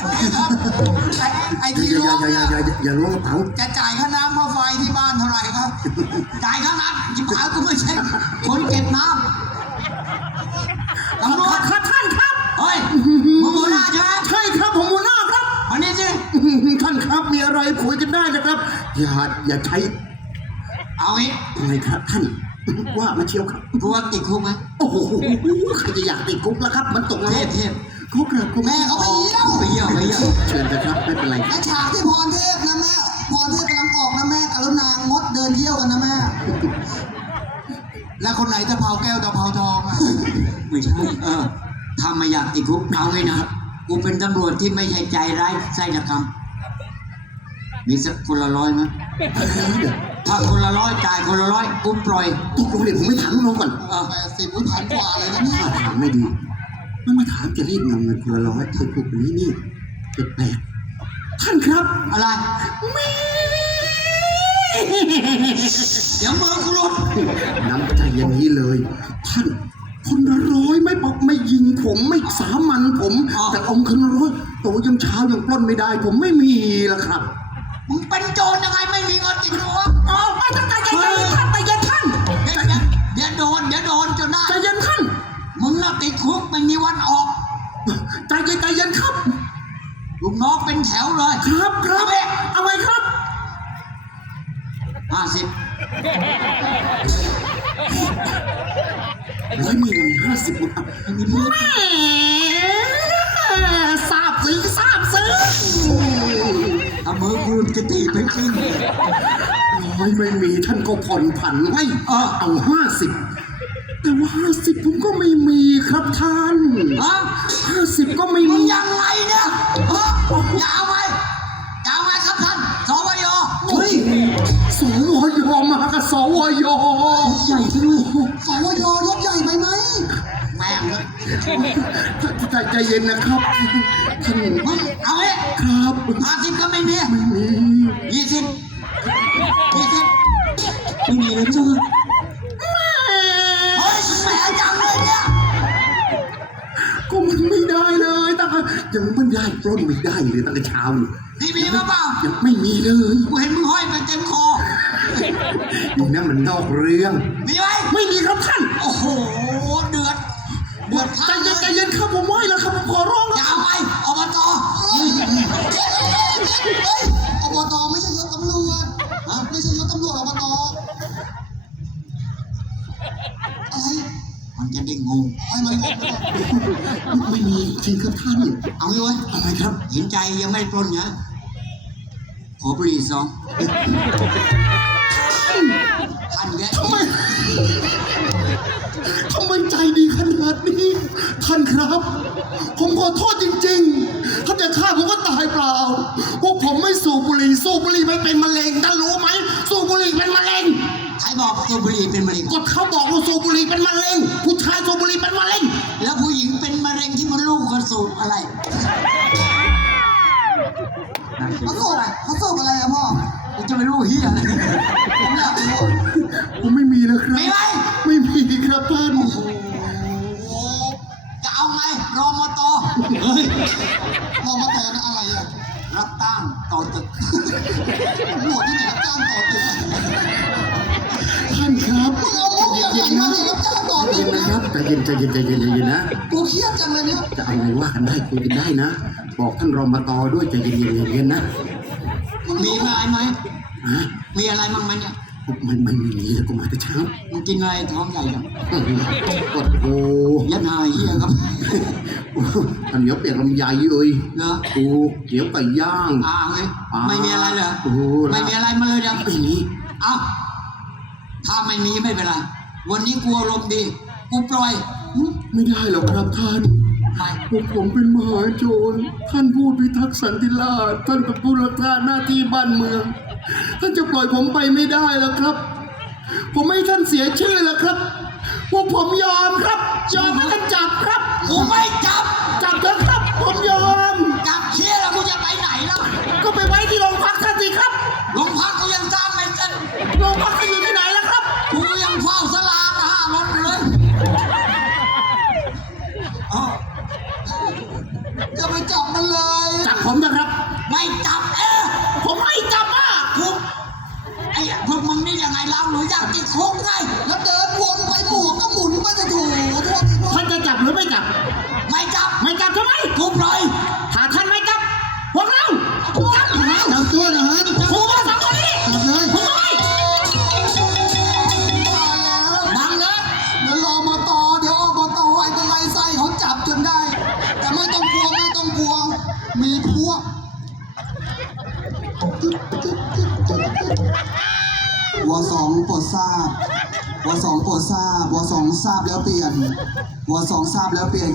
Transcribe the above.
ไอ้ไอ้อที่ย่าล้วงอย่าอย่าเนี่ยอย่าอย่าล้วงกระเป๋าจะจ่ายค่าน้ำค่าไฟที่บ้านเท่าไหร่ครับจ่ายค่าน้ำจิบหายกูไม่ใช่คนเก็บน้ำตำรวจครับท่านครับเฮ้ยมึงหัวหน้าใช่ไหมใช่ครับผมหัวหน้าครับมานี่สิท่านครับมีอะไรคุยกันได้นะครับ อย่าอย่าใช้เอางี้ยังไงครับท่านว่ามาเชียวครับกลัวติดคุกไหมโอ้โหใครจะอยากติดคุกล่ะครับ มันตกนเทรพกเทพ เขากระคุกแม่เขาไปเยี่ยวไปเยี่ยวไปเยี่ยวเชิญนะครับไม่เป็นไรคและรับฉากที่พรเทพนะแม่พรเทพกำลังออกนะแม่กรุณางดเดินเที่ยวกันนะแม่แล้วคนไหนตะเภาแก้วตะเภาทองอะไม่ใช่เออถ้าไม่อยากติดคุกเอาไงนะกูเป็นตำรวจที่ไม่ใช่ใจร้ายไส้ระกำมีสักคนละร้อยไหมถ้าคนละร้อยจ่ายคนละร้อยกูปล่อยตกลงเดี๋ยวผมไม่ถามน้องก่อนเออแปดสิบอุ้ยพันกว่าเลยนะเนี่ยถ้าถามไม่ดี ไม่มาถามจะรีบนำเงินคนละร้อยให้พวกนี้นี่แปลกๆท่านครับอะไรเดี๋ยวมือกูหลุดน้ำใจอย่างนี้เลย ท่านคนละร้อยไม่บอกไม่ยิงผมไม่สามันผมอ๋อแต่องค์คนละร้อยโตยังเช้ายังปล้นไม่ได้ ผมไม่มีละครับมึงเป็นโจรยังไงไม่มีเงินติดตัวอ๋อไม่ต้องใจเย็นๆท่านใจเย็นท่านเดี๋ยวเดี๋ยวเดี๋ยวโดนเดี๋ยวโดนจนได้ใจเย็นท่านมึงน่ะ ติดคุกไม่มีวันออก ใจเย็นใจเย็นครับ ลูกน้องเป็นแถวเลย ครับครับเอาไปเอาไว้ครับห้าสิบร้อยมีเงินห้าสิบแหมทราบซึ้งทราบซึ้งถ้ามือกูจะตีไปครึ่งเลยร้อยไม่มีท่านก็ผ่อนผันให้เออเอาห้าสิบ แต่ว่าห้าสิบผมก็ไม่มีครับท่านฮะห้าสิบก็ไม่มึมีงยังไงเนี่ยฮะอย่าเอาไปอย่าเอาไปครับท่านสวยอเฮ้ยสวยมากับสวยใหญ่ด้วยสวยยศใหญ่ไปไหมแม่งเลยใจใจเย็นนะครับท่านมึงเอาไว้ครับห้าสิบก็ไม่มีไม่มียี่สิบยี่สิบไม่มีแล้วจ้าเยังไม่ได้ปล้นไม่ได้เลยตั้งแต่เช้านี่นี่มีมาเปล่ายังไม่มีเลยกูเห็นมึงห้อยไปเต็มคอนี่นะมันนอกเรื่อง มีไหมไม่มีครับท่าน โอ้โห จะได้งงให้มันไปก่อนไม่มีจริงครับท่าน เอางี้ไว้ยอะไรครับ เห็นใจยังไม่ปล้นนะขอบุหรี่สองท่านแกทำไมทำไมใจดีขนาดนี้ ท่านครับ ผมขอโทษจริงๆถ้าจะฆ่าผมก็ตายเปล่า พวกผมไม่สูบบุหรี่ สูบบุหรี่มันเป็นมะเร็งท่านรู้ไหม สูบบุหรี่เป็นมะเร็ง บอกตัวบุหรี่เป็นมะเร็ง ก็เขาบอกว่าสูบบุหรี่เป็นมะเร็ง ผู้ชายสูบบุหรี่เป็นมะเร็ง แล้วผู้หญิงเป็นมะเร็งที่มันลูกกระสูบอะไรเขาสูบเขาสูบอะไรอะพ่อกูจะไม่รู้เฮียอะไรผมอยากรู้ผมไม่มีแล้วครับมีไหมไม่มีครับท่าน โอ้จะเอาไงรอมตเฮ้ยรอมาต่อนะอะไรอะรับตั้งต่อตึกหมวดที่ไหนรับจ้างต่อตึกอะ ท่านครับมึงเอามุกอย่างไหนมาเนี่ยรับจ้างต่อใจตึเย็กนนะนะ ครับใจเย็นใจเย็นใจเย็นใจเย็นนะ กูเครียดจังเลยเนี่ยจะเอาไงว่ากันได้คุยกันได้นะ บอกท่านรองมาตอด้วยใจเย็นๆเย็นๆนะมีอะไรไหมอะมีอะไรมั่งไหมเนี่ยไม่ไม่มีแล้วก็มาแต่เช้ามึงกินอะไรท้องใหญ่จังกดโอ้ยันหายเฮียครับอันเหนียวเปียกลำไยเอ้ยเหรอโอ้เกี๊ยวไก่ย่าง อ่าเฮ้ยไม่มีอะไรเหรอ โอ้โห ไม่มีอะไรมาเลยเดี๋ยวไม่มีเอ้า ถ้าไม่มีไม่เป็นไร วันนี้กูอารมณ์ดี กูปล่อยไม่ได้หรอกครับท่านไปพวกผมเป็นมหาโจร ท่านผู้พิทักษ์สันติราษฎร์ท่านเป็นผู้รักษาหน้าที่บ้านเมือง ท่านจะปล่อยผมไปไม่ได้แล้วครับ ผมไม่ให้ท่านเสียชื่อแล้ว บมันเลยใจผมนะครับ ไม่จับเออผมไม่จับอะคุกไอ้พวกมึงนี่ยังไงเราหนูอยากติดคุกไง แล้วเดินวน วสองโปรดทราบวสองโปรดทราบวสองทราบแล้วเปลี่ยนวสองทราบแล้วเปลี่ยน